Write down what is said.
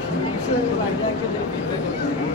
Thank you.